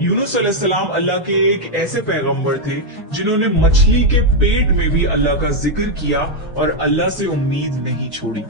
यूनुस अलैहिस्सलाम अल्लाह के एक ऐसे पैगंबर थे जिन्होंने मछली के पेट में भी अल्लाह का जिक्र किया और अल्लाह से उम्मीद नहीं छोड़ी।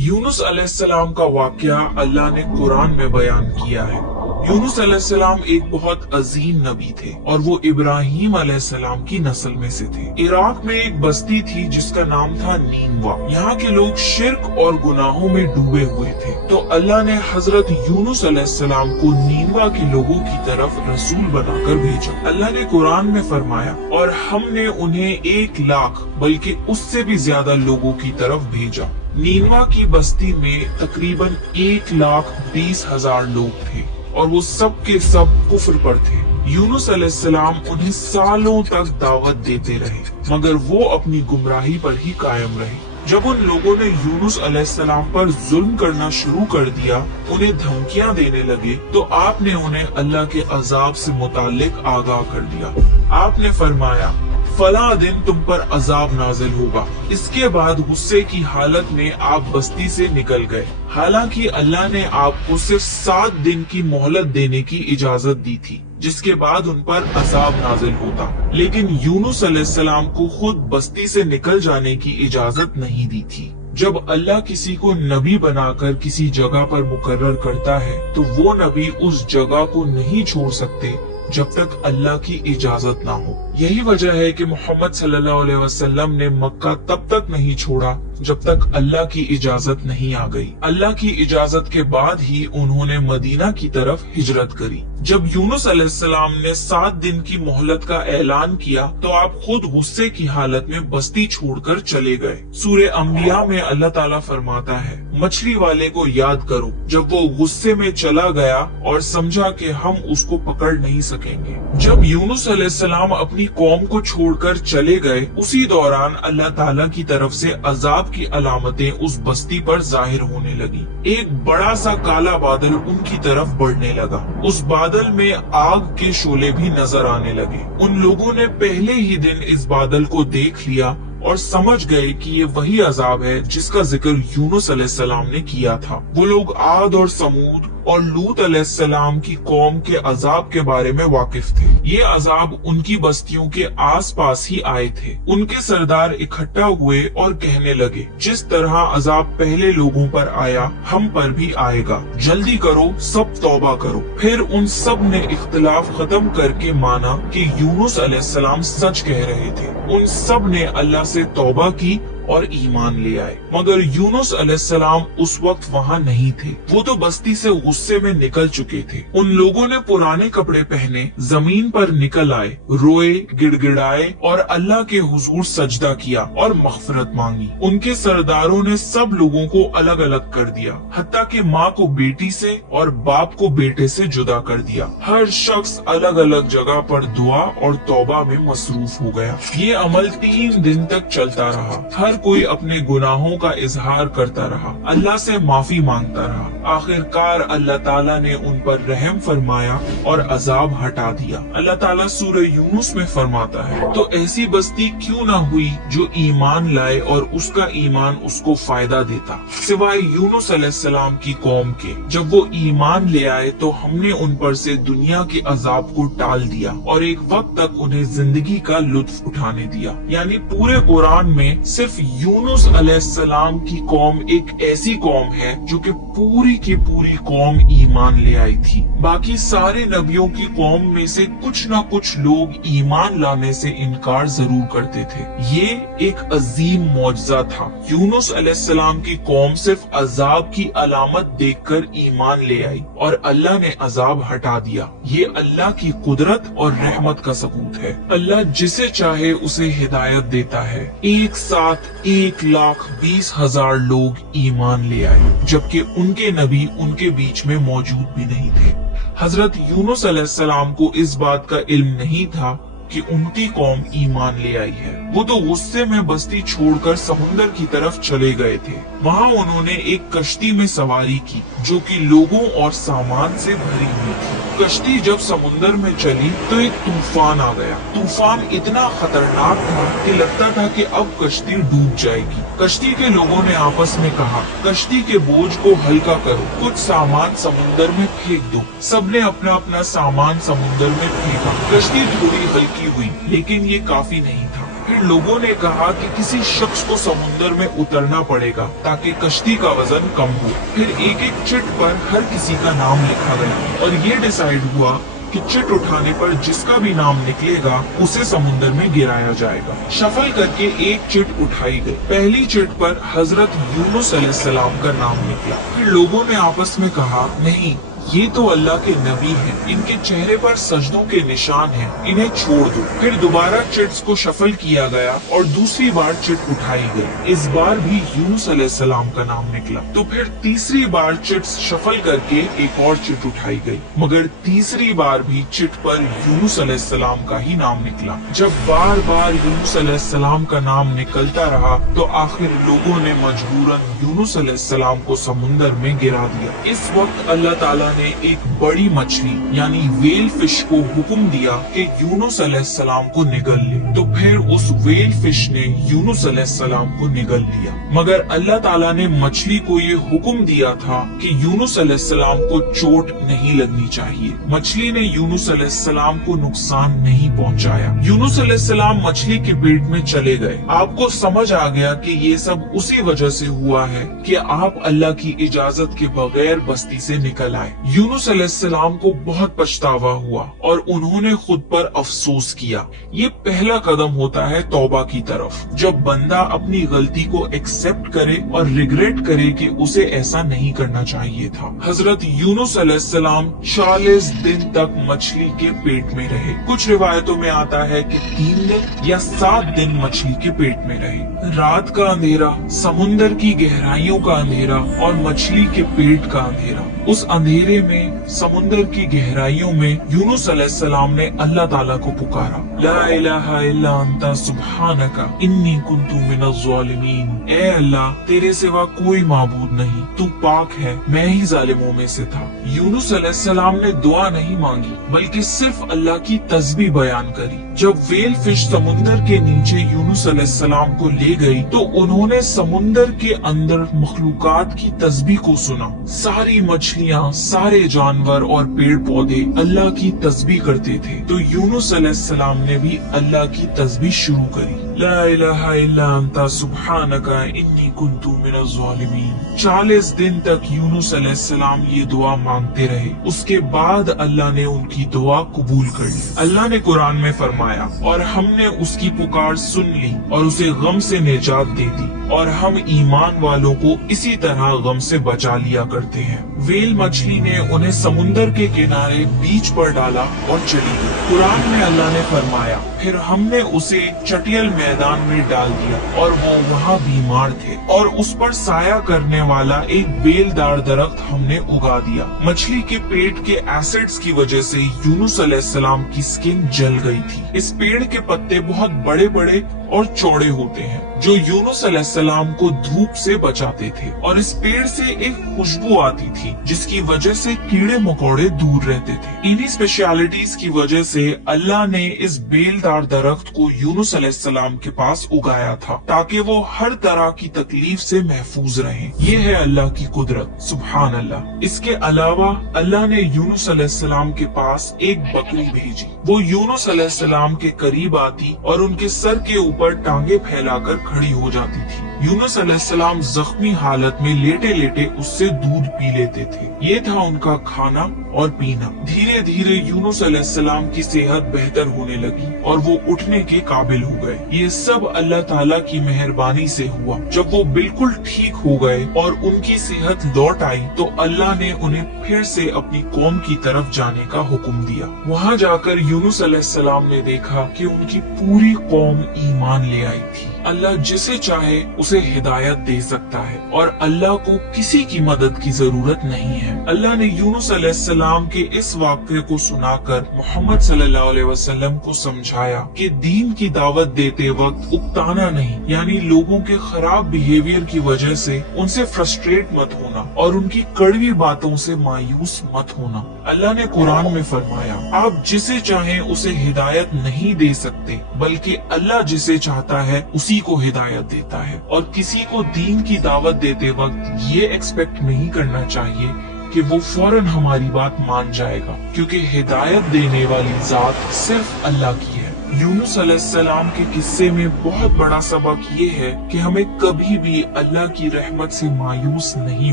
यूनुस अलैहिस्सलाम का वाकया अल्लाह ने कुरान में बयान किया है। यूनुस अलैहिस्सलाम एक बहुत अजीम नबी थे और वो इब्राहिम अलैहिस्सलाम की नस्ल में से थे। इराक में एक बस्ती थी जिसका नाम था नीनवा। यहाँ के लोग शिर्क और गुनाहों में डूबे हुए थे, तो अल्लाह ने हजरत यूनुस अलैहिस्सलाम को नीनवा के लोगों की तरफ रसूल बनाकर भेजा। अल्लाह ने कुरान में फरमाया, और हमने उन्हें 1 लाख बल्कि उससे भी ज्यादा लोगों की तरफ भेजा। नीनवा की बस्ती में तकरीबन 1,20,000 लोग थे और वो सब के सब कुफ्र पर थे। यूनुस अलैहिस्सलाम उन्हें सालों तक दावत देते रहे, मगर वो अपनी गुमराही पर ही कायम रहे। जब उन लोगों ने यूनुस अलैहिस्सलाम पर जुल्म करना शुरू कर दिया, उन्हें धमकियां देने लगे, तो आपने उन्हें अल्लाह के अजाब से मुताल्लिक आगाह कर दिया। आपने फरमाया, फला दिन तुम पर अजाब नाजिल होगा। इसके बाद गुस्से की हालत में आप बस्ती से निकल गए। हालांकि अल्लाह ने आपको सिर्फ 7 दिन की मोहलत देने की इजाजत दी थी, जिसके बाद उन पर अजाब नाजिल होता, लेकिन यूनुस अलैहिस्सलाम को खुद बस्ती से निकल जाने की इजाजत नहीं दी थी। जब अल्लाह किसी को नबी बनाकर किसी जगह पर मुकर्रर करता है, तो वो नबी उस जगह को नहीं छोड़ सकते जब तक अल्लाह की इजाजत ना हो। यही वजह है कि मोहम्मद सल्लल्लाहु अलैहि वसल्लम ने मक्का तब तक नहीं छोड़ा जब तक अल्लाह की इजाजत नहीं आ गई। अल्लाह की इजाजत के बाद ही उन्होंने मदीना की तरफ हिजरत करी। जब यूनुस अलैहिस्सलाम ने 7 दिन की मोहलत का ऐलान किया, तो आप खुद गुस्से की हालत में बस्ती छोड़कर चले गए। सूरह अंबिया में अल्लाह ताला फरमाता है, मछली वाले को याद करो जब वो गुस्से में चला गया और समझा कि हम उसको पकड़ नहीं सकेंगे। जब यूनुस अलैहिस्सलाम अपनी कौम को छोड़कर चले गए, उसी दौरान अल्लाह ताला की तरफ से अजाब की अलामतें उस बस्ती पर जाहिर होने लगी। एक बड़ा सा काला बादल उनकी तरफ बढ़ने लगा। उस बादल में आग के शोले भी नजर आने लगे। उन लोगों ने पहले ही दिन इस बादल को देख लिया और समझ गए कि ये वही अजाब है जिसका जिक्र यूनुस अलैहिस्सलाम ने किया था। वो लोग आद और समूद और लूत अलैहिस्सलाम की कौम के अजाब के बारे में वाकिफ थे। ये अजाब उनकी बस्तियों के आसपास ही आए थे। उनके सरदार इकट्ठा हुए और कहने लगे, जिस तरह अजाब पहले लोगों पर आया, हम पर भी आएगा। जल्दी करो, सब तौबा करो। फिर उन सब ने इख्तिलाफ खत्म करके माना कि यूनुस अलैहिस्सलाम सच कह रहे थे। उन सब ने अल्लाह से तौबा की और ईमान ले आए, मगर यूनुस अलैहिस्सलाम उस वक्त वहाँ नहीं थे। वो तो बस्ती से गुस्से में निकल चुके थे। उन लोगों ने पुराने कपड़े पहने जमीन पर निकल आए, रोए, गिड़गिड़ाए और अल्लाह के हुजूर सजदा किया और मग़फ़िरत मांगी। उनके सरदारों ने सब लोगों को अलग अलग कर दिया, हत्ता कि माँ को बेटी से और बाप को बेटे से जुदा कर दिया। हर शख्स अलग अलग जगह पर दुआ और तौबा में मसरूफ हो गया। ये अमल 3 दिन तक चलता रहा। हर कोई अपने गुनाहों का इजहार करता रहा, अल्लाह से माफी मांगता रहा। आखिरकार अल्लाह ताला ने उन पर रहम फरमाया और अजाब हटा दिया। अल्लाह ताला सूरह यूनुस में फरमाता है, तो ऐसी बस्ती क्यों ना हुई जो ईमान लाए और उसका ईमान उसको फायदा देता, सिवाय यूनुस अलैहिस्सलाम की कौम के। जब वो ईमान ले आए तो हमने उन पर से दुनिया के अजाब को टाल दिया और एक वक्त तक उन्हें जिंदगी का लुत्फ उठाने दिया। यानी पूरे कुरान में सिर्फ यूनुस अलैहिस्सलाम की कौम एक ऐसी कौम है जो कि पूरी की पूरी कौम ईमान ले आई थी। बाकी सारे नबियों की कौम में से कुछ न कुछ लोग ईमान लाने से इनकार जरूर करते थे। ये एक अजीम मौजज़ा था। यूनुस अलैहिस्सलाम की कौम सिर्फ अजाब की अलामत देखकर ईमान ले आई और अल्लाह ने अजाब हटा दिया। ये अल्लाह की कुदरत और रहमत का सबूत है। अल्लाह जिसे चाहे उसे हिदायत देता है। एक साथ 1,20,000 लोग ईमान ले आए, जबकि उनके नबी उनके बीच में मौजूद भी नहीं थे। हजरत यूनुस अलैहिस्सलाम को इस बात का इल्म नहीं था कि उनकी कौम ईमान ले आई है। वो तो गुस्से में बस्ती छोड़कर समुंदर की तरफ चले गए थे। वहाँ उन्होंने एक कश्ती में सवारी की जो कि लोगों और सामान से भरी हुई थी। कश्ती जब समुन्दर में चली तो एक तूफान आ गया। तूफान इतना खतरनाक था कि लगता था कि अब कश्ती डूब जाएगी। कश्ती के लोगों ने आपस में कहा, कश्ती के बोझ को हल्का करो, कुछ सामान समुन्दर में फेंक दो। सबने अपना अपना सामान समुन्दर में फेंका। कश्ती थोड़ी हल्की हुई, लेकिन ये काफी नहीं था। फिर लोगों ने कहा कि किसी शख्स को समुन्दर में उतरना पड़ेगा ताकि कश्ती का वजन कम हो। फिर एक एक चिट पर हर किसी का नाम लिखा गया और ये डिसाइड हुआ कि चिट उठाने पर जिसका भी नाम निकलेगा उसे समुन्दर में गिराया जाएगा। शफल करके एक चिट उठाई गई। पहली चिट पर हजरत यूनुस अलैहिस्सलाम का नाम निकला। फिर लोगों ने आपस में कहा, नहीं, ये तो अल्लाह के नबी हैं, इनके चेहरे पर सजदों के निशान हैं, इन्हें छोड़ दो। फिर दोबारा चिट्स को शफल किया गया और दूसरी बार चिट उठाई गई। इस बार भी यूनुस अलैहिस्सलाम का नाम निकला। तो फिर तीसरी बार चिट्स शफल करके एक और चिट उठाई गई, मगर तीसरी बार भी चिट पर यूनुस अलैहिस्सलाम का ही नाम निकला। जब बार बार यूनुस अलैहिस्सलाम का नाम निकलता रहा तो आखिर लोगों ने मजबूरन यूनुस अलैहिस्सलाम को समुन्दर में गिरा दिया। इस वक्त अल्लाह ताला ने एक बड़ी मछली यानी वेल फिश को हुक्म दिया कि यूनुस अलैहिस्सलाम को निगल ले। तो फिर उस वेल फिश ने यूनुस अलैहिस्सलाम को निगल लिया। मगर अल्लाह ताला ने मछली को ये हुक्म दिया था कि यूनुस अलैहिस्सलाम को चोट नहीं लगनी चाहिए। मछली ने यूनुस अलैहिस्सलाम को नुकसान नहीं पहुंचाया। यूनुस अलैहिस्सलाम मछली के पेट में चले गए। आपको समझ आ गया कि ये सब उसी वजह से हुआ है कि आप अल्लाह की इजाजत के बगैर बस्ती से निकल आए। यूनुस अलैहिस्सलाम को बहुत पछतावा हुआ और उन्होंने खुद पर अफसोस किया। ये पहला कदम होता है तौबा की तरफ, जब बंदा अपनी गलती को एक्सेप्ट करे और रिग्रेट करे कि उसे ऐसा नहीं करना चाहिए था। हजरत यूनुस अलैहिस्सलाम 40 दिन तक मछली के पेट में रहे। कुछ रिवायतों में आता है कि 3 दिन या 7 दिन मछली के पेट में रहे। रात का अंधेरा, समुन्दर की गहराइयों का अंधेरा और मछली के पेट का अंधेरा। उस अंधेरे में, समुन्दर की गहराइयों में यूनुस अलैहिस्सलाम ने अल्लाह ताला को पुकारा, ला इलाहा इल्ला अंता सुब्हानका इन्नी कुन्तु मिनज़ ज़ालिमीन। ए अल्लाह, तेरे सिवा कोई माबूद नहीं, तू पाक है, मैं ही जालिमों में से था। यूनुस अलैहिस्सलाम ने दुआ नहीं मांगी, बल्कि सिर्फ अल्लाह की तस्बीह बयान करी। जब वेल फिश समुन्दर के नीचे यूनुस अलैहिस्सलाम को ले गई तो उन्होंने समुन्दर के अंदर मखलूकात की तस्बीह को सुना। सारी मछलियाँ, सारे जानवर और पेड़ पौधे अल्लाह की तस्बीह करते थे। तो यूनुस अलैहिस्सलाम ने भी अल्लाह की तस्बीह शुरू करी, ला इलाहा इल्ला अंता सुब्हानका इन्नी कुन्तु मिनज़ ज़ालिमीन। 40 दिन तक यूनुस अलैहिस्सलाम ये दुआ मांगते रहे। उसके बाद अल्लाह ने उनकी दुआ कबूल कर ली। अल्लाह ने कुरान में फरमाया, और हमने उसकी पुकार सुन ली और उसे गम से निजात दे दी, और हम ईमान वालों को इसी तरह गम से बचा लिया करते हैं। वेल मछली ने उन्हें समुन्दर के किनारे बीच पर डाला और चली गई। कुरान में अल्लाह ने फरमाया, फिर हमने उसे चटियल मैदान में डाल दिया और वो वहाँ बीमार थे, और उस पर साया करने वाला एक बेलदार दरख्त हमने उगा दिया। मछली के पेट के एसिड्स की वजह से यूनुस अलैहिस्सलाम की स्किन जल गई थी। इस पेड़ के पत्ते बहुत बड़े बड़े और चौड़े होते हैं जो यूनुस अलैहिस्सलाम को धूप से बचाते थे, और इस पेड़ से एक खुशबू आती थी जिसकी वजह से कीड़े मकोड़े दूर रहते थे। इन्हीं स्पेशलिटीज की वजह से अल्लाह ने इस बेलदार दरख्त को यूनुस अलैहिस्सलाम के पास उगाया था ताकि वो हर तरह की तकलीफ से महफूज रहे। ये है अल्लाह की कुदरत, सुभान अल्लाह। इसके अलावा अल्लाह ने यूनुस अलैहिस्सलाम के पास एक बकरी भेजी। वो यूनुस अलैहिस्सलाम के करीब आती और उनके सर के ऊपर टांगे फैलाकर खड़ी हो जाती थी। यूनुस अलैहिस्सलाम जख्मी हालत में लेटे लेटे उससे दूध पी लेते थे। ये था उनका खाना और पीना। धीरे धीरे यूनुस अलैहिस्सलाम की सेहत बेहतर होने लगी और वो उठने के काबिल हो गए। ये सब अल्लाह ताला की मेहरबानी से हुआ। जब वो बिल्कुल ठीक हो गए और उनकी सेहत लौट आई तो अल्लाह ने उन्हें फिर से अपनी कौम की तरफ जाने का हुक्म दिया। वहाँ जाकर यूनुस अलैहिस्सलाम ने देखा कि उनकी पूरी कौम ईमान ले आई थी। अल्लाह जिसे चाहे उसे उसे हिदायत दे सकता है और अल्लाह को किसी की मदद की जरूरत नहीं है। अल्लाह ने यूनुस अलैहिस्सलाम के इस वाक़े को सुनाकर मोहम्मद सल्लल्लाहु अलैहि वसल्लम को समझाया कि दीन की दावत देते वक्त उकताना नहीं, यानी लोगों के खराब बिहेवियर की वजह से उनसे फ्रस्ट्रेट मत होना और उनकी कड़वी बातों से मायूस मत होना। अल्लाह ने कुरान में फरमाया, आप जिसे चाहें उसे हिदायत नहीं दे सकते, बल्कि अल्लाह जिसे चाहता है उसी को हिदायत देता है। और किसी को दीन की दावत देते वक्त ये एक्सपेक्ट नहीं करना चाहिए कि वो फौरन हमारी बात मान जाएगा, क्योंकि हिदायत देने वाली जात सिर्फ अल्लाह की है। यूनुस अलैहिस्सलाम के किस्से में बहुत बड़ा सबक ये है कि हमें कभी भी अल्लाह की रहमत से मायूस नहीं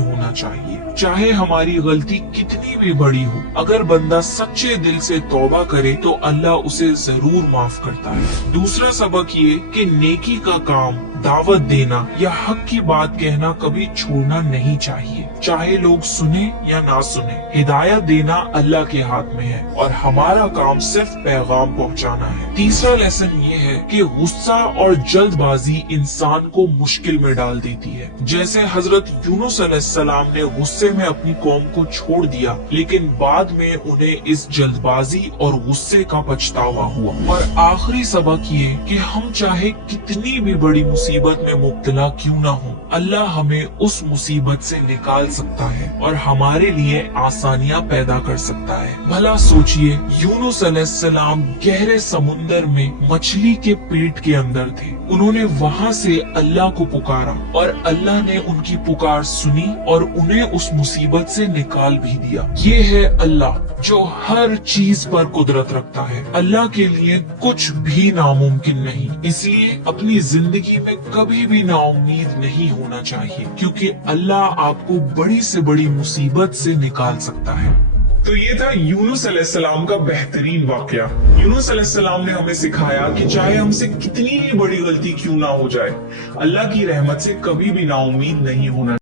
होना चाहिए, चाहे हमारी गलती कितनी भी बड़ी हो। अगर बंदा सच्चे दिल से तौबा करे तो अल्लाह उसे जरूर माफ करता है। दूसरा सबक ये कि नेकी का काम, दावत देना या हक की बात कहना कभी छोड़ना नहीं चाहिए, चाहे लोग सुने या ना सुने। हिदायत देना अल्लाह के हाथ में है और हमारा काम सिर्फ पैगाम पहुंचाना है। तीसरा लेसन ये है कि गुस्सा और जल्दबाजी इंसान को मुश्किल में डाल देती है। जैसे हजरत यूनुस अलैहिस्सलाम ने गुस्से में अपनी कौम को छोड़ दिया, लेकिन बाद में उन्हें इस जल्दबाजी और गुस्से का पछतावा हुआ। और आखिरी सबक ये कि हम चाहे कितनी भी बड़ी मुसीबत में मुब्तला क्यों ना हो, अल्लाह हमें उस मुसीबत से निकाल सकता है और हमारे लिए आसानियां पैदा कर सकता है। भला सोचिए, यूनुस अलैहिस्सलाम गहरे समुंदर में मछली के पेट के अंदर थे। उन्होंने वहाँ से अल्लाह को पुकारा और अल्लाह ने उनकी पुकार सुनी और उन्हें उस मुसीबत से निकाल भी दिया। ये है अल्लाह जो हर चीज पर कुदरत रखता है। अल्लाह के लिए कुछ भी नामुमकिन नहीं, इसलिए अपनी जिंदगी में कभी भी नाउम्मीद नहीं होना चाहिए, क्योंकि अल्लाह आपको बड़ी से बड़ी मुसीबत से निकाल सकता है। तो ये था यूनुस अलैहिस्सलाम का बेहतरीन वाकया। यूनुस अलैहिस्सलाम ने हमें सिखाया कि चाहे हमसे कितनी ही बड़ी गलती क्यों ना हो जाए, अल्लाह की रहमत से कभी भी नाउम्मीद नहीं होना